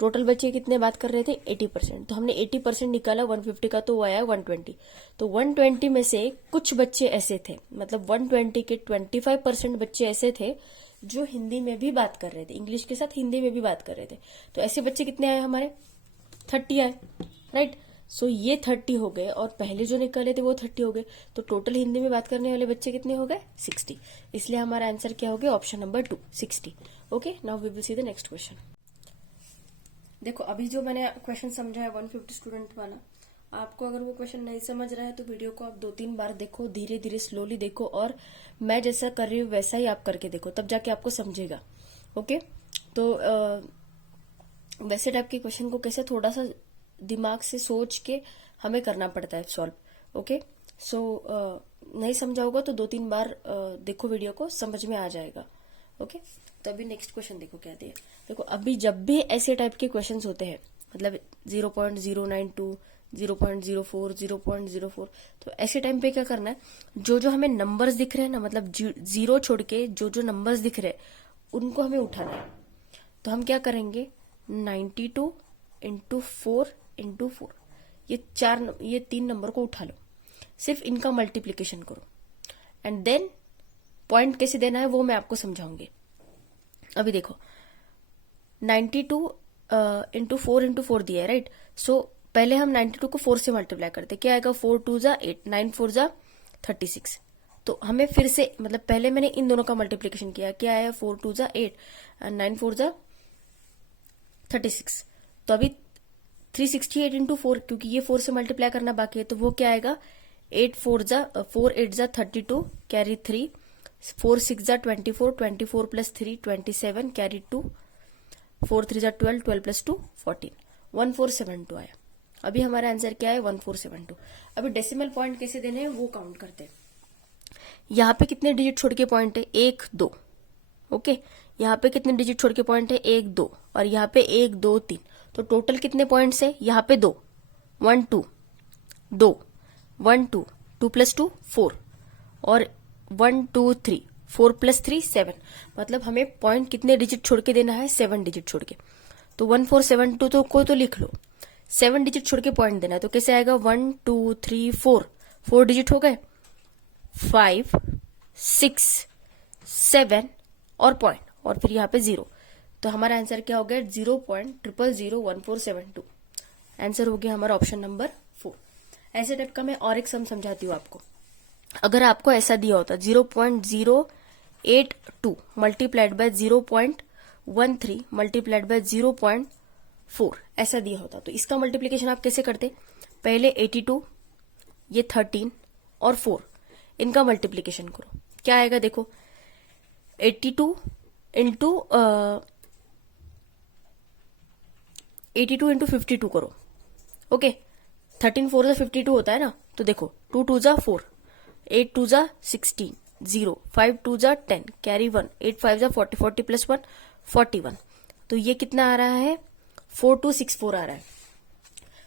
टोटल बच्चे कितने बात कर रहे थे 80%। तो हमने 80% निकाला 150 का, तो वो आया 120। तो 120 में से कुछ बच्चे ऐसे थे, मतलब 120 के 25% बच्चे ऐसे थे जो हिंदी में भी बात कर रहे थे, इंग्लिश के साथ हिंदी में भी बात कर रहे थे। तो ऐसे बच्चे कितने आए हमारे, 30 आए, राइट। सो ये 30 हो गए और पहले जो निकाले थे वो 30 हो गए। तो टोटल हिंदी में बात करने वाले बच्चे कितने हो गए 60। इसलिए हमारा आंसर क्या हो गया, option number 2 60, okay. Now we will see the next question. देखो अभी जो मैंने क्वेश्चन समझा है 150 स्टूडेंट वाला, आपको अगर वो क्वेश्चन नहीं समझ रहा है तो वीडियो को आप 2-3 बार देखो, धीरे धीरे स्लोली देखो, और मैं जैसा कर रही हूँ वैसा ही आप करके देखो, तब जाके आपको समझेगा, ओके। तो वैसे टाइप के क्वेश्चन को कैसे थोड़ा सा दिमाग से सोच के हमें करना पड़ता है सॉल्व, ओके। सो नहीं समझा होगा तो 2-3 बार देखो वीडियो को, समझ में आ जाएगा, ओके। तो अभी नेक्स्ट क्वेश्चन देखो क्या दिया। देखो अभी जब भी ऐसे टाइप के क्वेश्चंस होते हैं, मतलब 0.092, 0.04, 0.04, तो ऐसे टाइम पे क्या करना है, जो जो हमें नंबर्स दिख रहे हैं ना, मतलब जीरो छोड़ के जो जो नंबर्स दिख रहे हैं उनको हमें उठाना है। तो हम क्या करेंगे, 92 इंटू 4 इंटू 4, ये 3 नंबर को उठा लो, सिर्फ इनका मल्टीप्लीकेशन करो, एंड देन पॉइंट कैसे देना है वो मैं आपको समझाऊंगी। अभी देखो 92 इंटू 4 इंटू 4 दिया है, राइट। सो पहले हम 92 को 4 से मल्टीप्लाई करते, क्या आएगा, 4 2 जा 8, 9 4 जा 36। तो हमें फिर से, मतलब पहले मैंने इन दोनों का मल्टीप्लीकेशन किया, क्या आया, 4 2 जा 8 एंड 9 4 जा 36। तो अभी 368 इंटू 4, क्योंकि ये 4 से मल्टीप्लाई करना बाकी है, तो वो क्या आएगा, 8 4 8 जा 32, कैरी 3, 4 6 जा 24, 24 प्लस 3 27, कैरी 2, 4 3 जा 12, 12 प्लस 2 14, 1472 आया। अभी हमारा आंसर क्या है, 1472। अभी डेसिमल पॉइंट कैसे देने हैं वो काउंट करते हैं। यहाँ पे कितने डिजिट छोड़ के पॉइंट है, 1 2, ओके। यहाँ पे कितने डिजिट छोड़ के पॉइंट है, 1 2, और यहाँ पे 1 2 3। तो टोटल कितने पॉइंट्स है, यहाँ पे 2, 1 2 2, 1 2, 2 प्लस 2 4, और 1 2 3, 4 प्लस 3 7। मतलब हमें पॉइंट कितने डिजिट छोड़ के देना है, 7 डिजिट छोड़ के। तो 1472 तो को तो लिख लो, 7 डिजिट छोड़ के पॉइंट देना है, तो कैसे आएगा 1 2 3 4, 4 डिजिट हो गए, 5 6 7 और पॉइंट, और फिर यहाँ पे 0। तो हमारा आंसर क्या हो गया 0.001472। आंसर हो गया हमारा ऑप्शन नंबर 4। ऐसे टाइप का मैं और एक सम समझाती हूँ आपको। अगर आपको ऐसा दिया होता 0.082 मल्टीप्लाइड बाय 0.13 मल्टीप्लाइड बाय 0.4 ऐसा दिया होता, तो इसका मल्टीप्लीकेशन आप कैसे करते? पहले 82, ये 13 और 4, इनका मल्टीप्लीकेशन करो। क्या आएगा देखो, 82 इंटू 52 करो। ओके, 13 4 जा 52 होता है ना, तो देखो 2 2 जा 4, 8 2 जा 16, 0 5 2 जा 10, कैरी 1, 8 5 जा 40, 40 प्लस 1 41। तो ये कितना आ रहा है 4264 आ रहा है।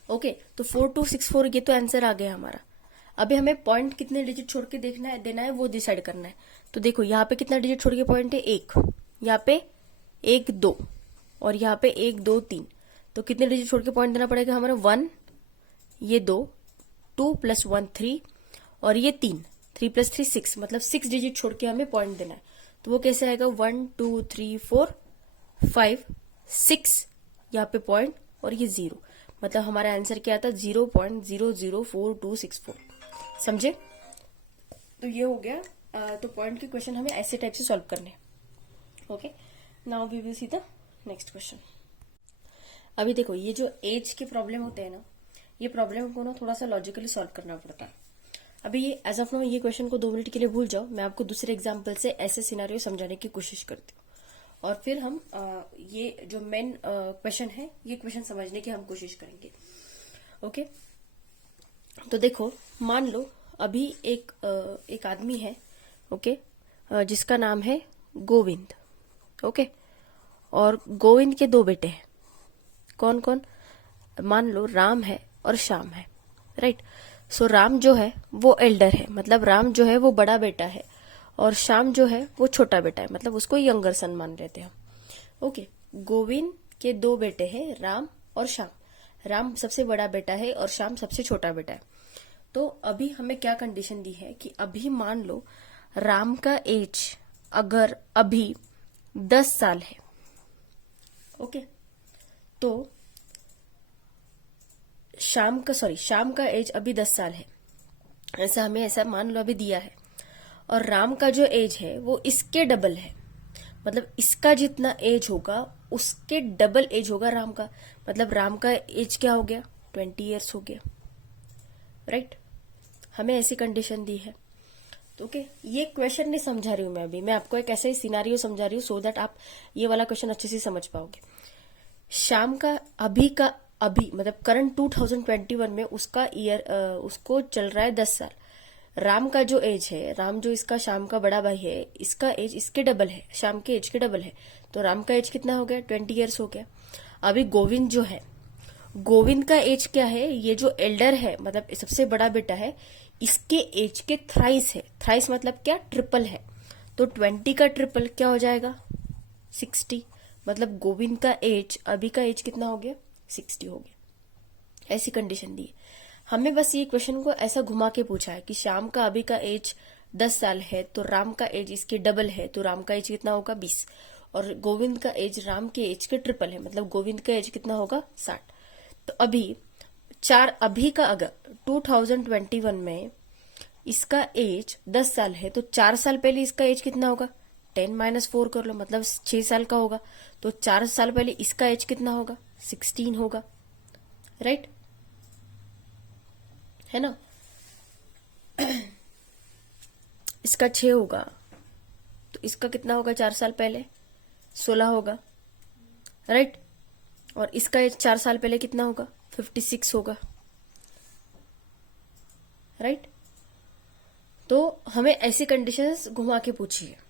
ओके, तो 4264 ये तो आंसर आ गया हमारा। अभी हमें पॉइंट कितने डिजिट छोड़ के देखना है देना है वो डिसाइड करना है। तो देखो यहाँ पे कितना डिजिट छोड़ के पॉइंट है 1, यहाँ पे 1 2 और यहाँ पे 1 2 3, तो कितने डिजिट छोड़ के पॉइंट देना पड़ेगा हमारा 1, ये 2, 2 प्लस 1 3 और ये 3, 3 प्लस 3 6, मतलब 6 डिजिट छोड़ के हमें पॉइंट देना है। तो वो कैसे आएगा 1 2 3 4 5 6, यहाँ पे पॉइंट और ये 0, मतलब हमारा आंसर क्या आता 0.004264। समझे? तो ये हो गया। तो पॉइंट के क्वेश्चन हमें ऐसे टाइप से सॉल्व करने। Okay, now we will see the next question. अभी देखो ये जो एज के प्रॉब्लम होते हैं ना, ये प्रॉब्लम को ना थोड़ा सा लॉजिकली सॉल्व करना पड़ता है। अभी ये एज ऑफ नाउ ये क्वेश्चन को 2 मिनट के लिए भूल जाओ, मैं आपको दूसरे एग्जाम्पल से ऐसे सिनेरियो समझाने की कोशिश करती हूँ, और फिर हम ये जो मेन क्वेश्चन है ये क्वेश्चन समझने की हम कोशिश करेंगे। ओके, तो देखो मान लो अभी एक आदमी है, ओके, जिसका नाम है गोविंद। ओके, और गोविंद के 2 बेटे हैं। कौन कौन? मान लो राम है और श्याम है, राइट। सो राम जो है वो एल्डर है, मतलब राम जो है वो बड़ा बेटा है, और श्याम जो है वो छोटा बेटा है, मतलब उसको यंगर सन मान लेते हैं हम। ओके, गोविंद के 2 बेटे हैं, राम और श्याम। राम सबसे बड़ा बेटा है और श्याम सबसे छोटा बेटा है। तो अभी हमें क्या कंडीशन दी है कि अभी मान लो राम का एज अगर अभी 10 साल है, ओके, तो श्याम का एज अभी 10 साल है, ऐसा हमें ऐसा मान लो अभी दिया है। और राम का जो एज है वो इसके डबल है, मतलब इसका जितना एज होगा उसके डबल एज होगा राम का, मतलब राम का एज क्या हो गया 20 ईयर्स हो गया, राइट। हमें ऐसी कंडीशन दी है। तो ओके, ये क्वेश्चन नहीं समझा रही हूं मैं, अभी मैं आपको एक ऐसा ही सिनारियो समझा रही हूँ सो दैट आप ये वाला क्वेश्चन अच्छे से समझ पाओगे। श्याम का अभी मतलब करंट 2021 में उसका ईयर उसको चल रहा है 10 साल। राम का जो एज है, राम जो इसका श्याम का बड़ा भाई है, इसका एज इसके डबल है, श्याम के एज के डबल है, तो राम का एज कितना हो गया 20 ईयर्स हो गया। अभी गोविंद जो है, गोविंद का एज क्या है, ये जो एल्डर है मतलब सबसे बड़ा बेटा है, इसके एज के थ्राइस है। थ्राइस मतलब क्या, ट्रिपल है। तो 20 का ट्रिपल क्या हो जाएगा 60, मतलब गोविंद का एज अभी का एज कितना हो गया 60 हो गया। ऐसी कंडीशन दी है हमें। बस ये क्वेश्चन को ऐसा घुमा के पूछा है कि श्याम का अभी का एज 10 साल है, तो राम का एज इसके डबल है, तो राम का एज कितना होगा 20, और गोविंद का एज राम के एज के ट्रिपल है, मतलब गोविंद का एज कितना होगा 60। तो अभी का अगर 2021 में इसका एज 10 साल है, तो 4 साल पहले इसका एज कितना होगा 10 - 4 कर लो, मतलब 6 साल का होगा। तो 4 साल पहले इसका एज कितना होगा 16 होगा, राइट, है ना। इसका 6 होगा, तो इसका कितना होगा 4 साल पहले 16 होगा, राइट। और इसका एज 4 साल पहले कितना होगा 56 होगा, राइट। तो हमें ऐसी कंडीशंस घुमा के पूछी है।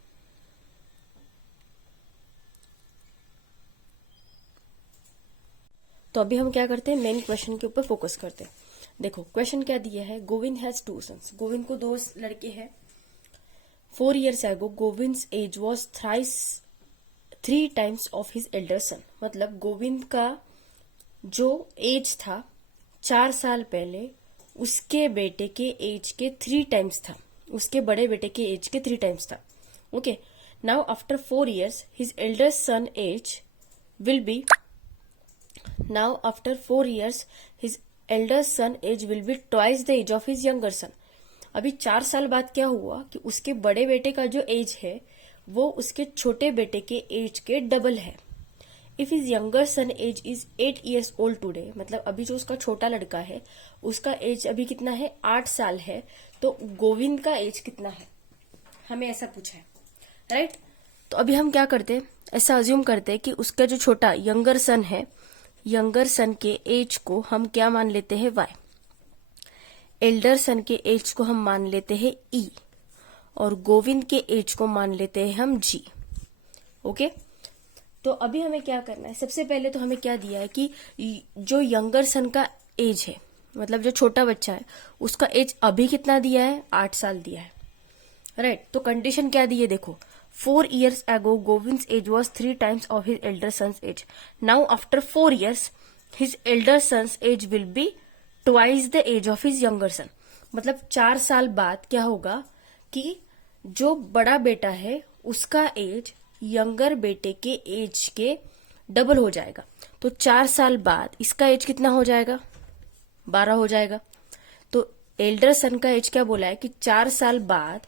तो अभी हम क्या करते हैं, मेन क्वेश्चन के ऊपर फोकस करते हैं। देखो क्वेश्चन क्या दिया है, गोविंद हैज 2 सन्स। गोविंद को 2 लड़के हैं। 4 years ago Govind's age was 3 times of his elder son, मतलब गोविंद का जो एज था 4 साल पहले उसके बेटे के एज के 3 टाइम्स था, उसके बड़े बेटे के एज के 3 टाइम्स था. Okay, now after 4 years his elder son age will be now after 4 years his elder son age will be twice the age of his younger son. अभी 4 साल बाद क्या हुआ कि उसके बड़े बेटे का जो एज है वो उसके छोटे बेटे के एज के डबल है. If his younger son age is 8 years old today, मतलब अभी जो उसका छोटा लड़का है उसका एज अभी कितना है, 8 साल है, तो गोविंद का एज कितना है, हमें ऐसा पूछा है, राइट. तो अभी हम क्या करते, ऐसा अज्यूम करते कि उसका जो छोटा यंगर सन है, यंगर सन के एज को हम क्या मान लेते हैं, y. एल्डर सन के एज को हम मान लेते हैं e, और गोविंद के एज को मान लेते हैं हम g. ओके, तो अभी हमें क्या करना है, सबसे पहले तो हमें क्या दिया है कि जो यंगर सन का एज है, मतलब जो छोटा बच्चा है उसका एज अभी कितना दिया है, 8 साल दिया है, राइट. तो कंडीशन क्या दी है, देखो 4 years ago Govind's age was 3 times of his elder son's age. Now after 4 years his elder son's age will be twice the age of his younger son. मतलब 4 साल बाद क्या होगा कि जो बड़ा बेटा है उसका एज यंगर बेटे के एज के डबल हो जाएगा. तो 4 साल बाद इसका एज कितना हो जाएगा, 12 हो जाएगा. तो एल्डर सन का एज क्या बोला है कि 4 साल बाद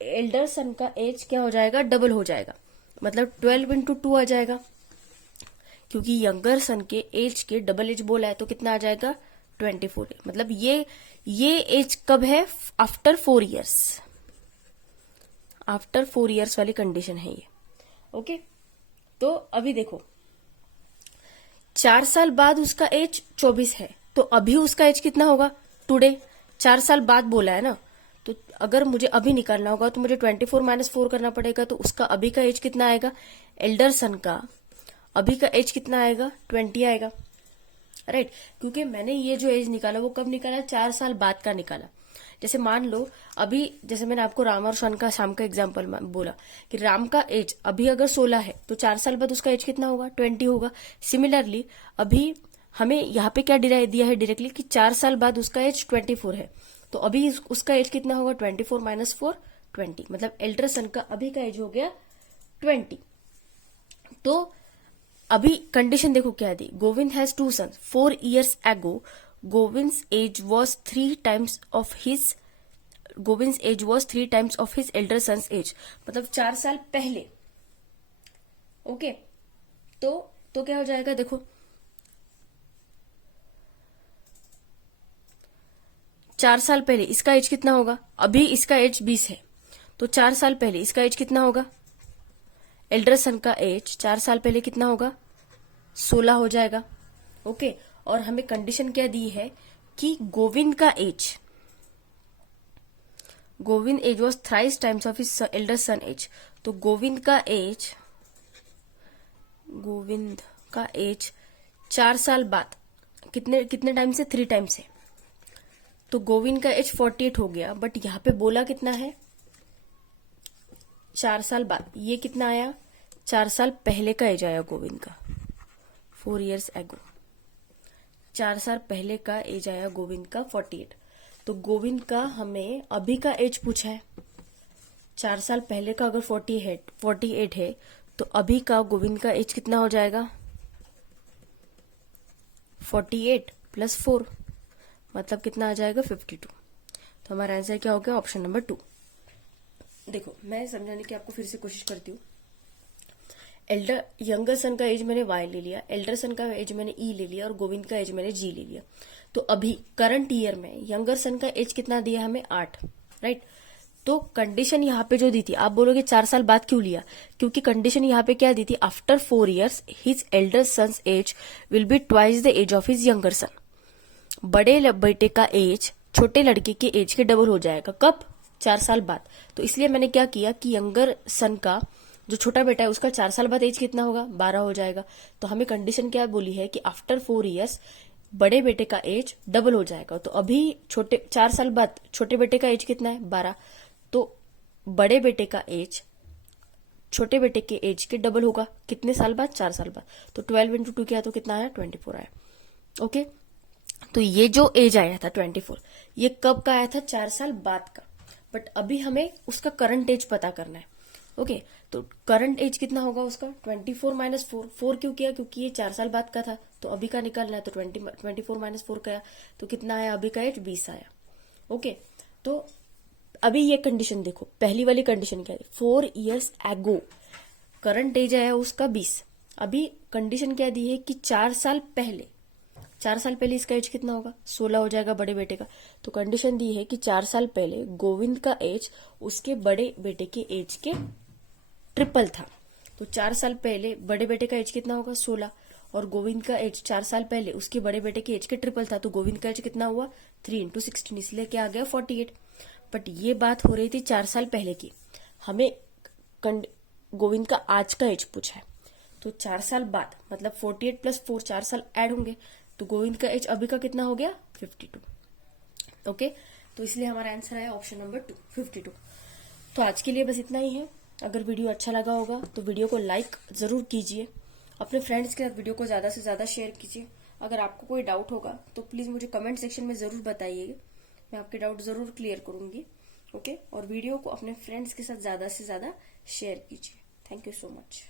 एल्डर सन का एज क्या हो जाएगा, डबल हो जाएगा, मतलब 12 into 2 आ जाएगा, क्योंकि यंगर सन के एज के डबल एज बोला है तो कितना आ जाएगा, 24. मतलब ये एज कब है, आफ्टर 4 years, आफ्टर 4 years वाली कंडीशन है ये. ओके, तो अभी देखो 4 साल बाद उसका एज 24 है, तो अभी उसका एज कितना होगा, टुडे 4 साल बाद बोला है ना, तो अगर मुझे अभी निकालना होगा तो मुझे 24 - 4 करना पड़ेगा, तो उसका अभी का एज कितना आएगा, एल्डर सन का अभी का एज कितना आएगा, 20 आएगा, राइट. क्योंकि मैंने ये जो एज निकाला वो कब निकाला, 4 साल बाद का निकाला. जैसे मान लो अभी, जैसे मैंने आपको राम और श्याम का एग्जाम्पल बोला कि राम का एज अभी अगर 16 है तो 4 साल बाद उसका एज कितना होगा, 20 होगा. सिमिलरली अभी हमें यहाँ पे क्या दिया है डायरेक्टली कि 4 साल बाद उसका एज 24 है, तो अभी उसका एज कितना होगा, 24 - 4 20, मतलब एल्डर सन का अभी का एज हो गया 20. तो अभी कंडीशन देखो क्या दी, Govind has 2 sons. 4 years ago Govind's age was 3 times of his elder son's age, मतलब 4 साल पहले. ओके, तो क्या हो जाएगा, देखो 4 साल पहले इसका एज कितना होगा, अभी इसका एज 20 है, तो 4 साल पहले इसका एज कितना होगा, एल्डर सन का एज 4 साल पहले कितना होगा, 16 हो जाएगा. ओके, और हमें कंडीशन क्या दी है कि Govind age was 3 times of his elder son age. तो गोविंद का एज 4 साल बाद कितने टाइम से, 3 टाइम से, तो गोविंद का एज 48 हो गया. बट यहाँ पे बोला कितना है, 4 साल बाद. ये कितना आया, 4 साल पहले का एज आया गोविंद का, 4 years ago 4 साल पहले का एज आया गोविंद का 48. तो गोविंद का हमें अभी का एज पूछा है, 4 साल पहले का अगर 48 है तो अभी का गोविंद का एज कितना हो जाएगा, 48 + 4, मतलब कितना आ जाएगा, 52. तो हमारा आंसर क्या हो गया, ऑप्शन नंबर 2. देखो मैं समझाने की आपको फिर से कोशिश करती हूँ. यंगर सन का एज मैंने y ले लिया, एल्डर सन का एज मैंने e ले लिया, और गोविंद का एज मैंने g ले लिया. तो अभी करंट ईयर में यंगर सन का एज कितना दिया हमें, 8, राइट. तो कंडीशन यहाँ पे जो दी थी, आप बोलोगे 4 साल बाद क्यों लिया, क्योंकि कंडीशन यहाँ पे क्या दी थी, after 4 years his elder son's age will be twice the age of his younger son. बड़े बेटे का एज छोटे लड़के के एज के डबल हो जाएगा, कब, 4 साल बाद. तो इसलिए मैंने क्या किया कि यंगर सन का जो छोटा बेटा है उसका 4 साल बाद एज कितना होगा, 12 हो जाएगा. तो हमें कंडीशन क्या बोली है कि आफ्टर 4 years बड़े बेटे का एज डबल हो जाएगा. तो अभी 4 साल बाद छोटे बेटे का एज कितना है, 12. तो बड़े बेटे का एज छोटे बेटे के एज के डबल होगा, कितने साल बाद, 4 साल बाद। तो 12 इंटू 2 किया तो कितना आया, 24 आया। ओके, तो ये जो एज आया था 24, ये कब का आया था, 4 साल बाद का। बट अभी हमें उसका करंट एज पता करना है। ओके, तो करंट एज कितना होगा उसका, 24 माइनस 4। 4 क्यों किया, क्योंकि ये 4 साल बाद का था, तो अभी का निकालना है। तो 24 माइनस 4 का, तो कितना आया अभी का एज, 20 आया। ओके, तो अभी ये कंडीशन देखो, पहली वाली कंडीशन क्या है, 4 years एगो करंट एज आया उसका 20। अभी कंडीशन क्या दी है कि 4 साल पहले, 4 साल पहले इसका एज कितना होगा, 16 हो जाएगा बड़े बेटे का। तो कंडीशन दी है कि 4 साल पहले गोविंद का एज उसके बड़े बेटे के एज के ट्रिपल था। तो 4 साल पहले बड़े बेटे का एज कितना होगा, 16, और गोविंद का एज 4 साल पहले उसके बड़े बेटे के एज के ट्रिपल था। तो गोविंद का एज कितना हुआ, 3 इंटू 16, इसलिए क्या आ गया, 48। बट ये बात हो रही थी 4 साल पहले की, हमें गोविंद का आज का एज पूछा है। तो 4 साल बाद मतलब 48 प्लस 4, 4 साल ऐड होंगे, तो गोविंद का एज अभी का कितना हो गया, 52। ओके, तो इसलिए हमारा आंसर है ऑप्शन नंबर 2, 52। तो आज के लिए बस इतना ही है। अगर वीडियो अच्छा लगा होगा तो वीडियो को लाइक जरूर कीजिए, अपने फ्रेंड्स के साथ वीडियो को ज्यादा से ज्यादा शेयर कीजिए। अगर आपको कोई डाउट होगा तो प्लीज मुझे कमेंट सेक्शन में जरूर बताइएगा, मैं आपके डाउट जरूर क्लियर करूंगी। ओके, और वीडियो को अपने फ्रेंड्स के साथ ज्यादा से ज्यादा शेयर कीजिए। Thank you so much.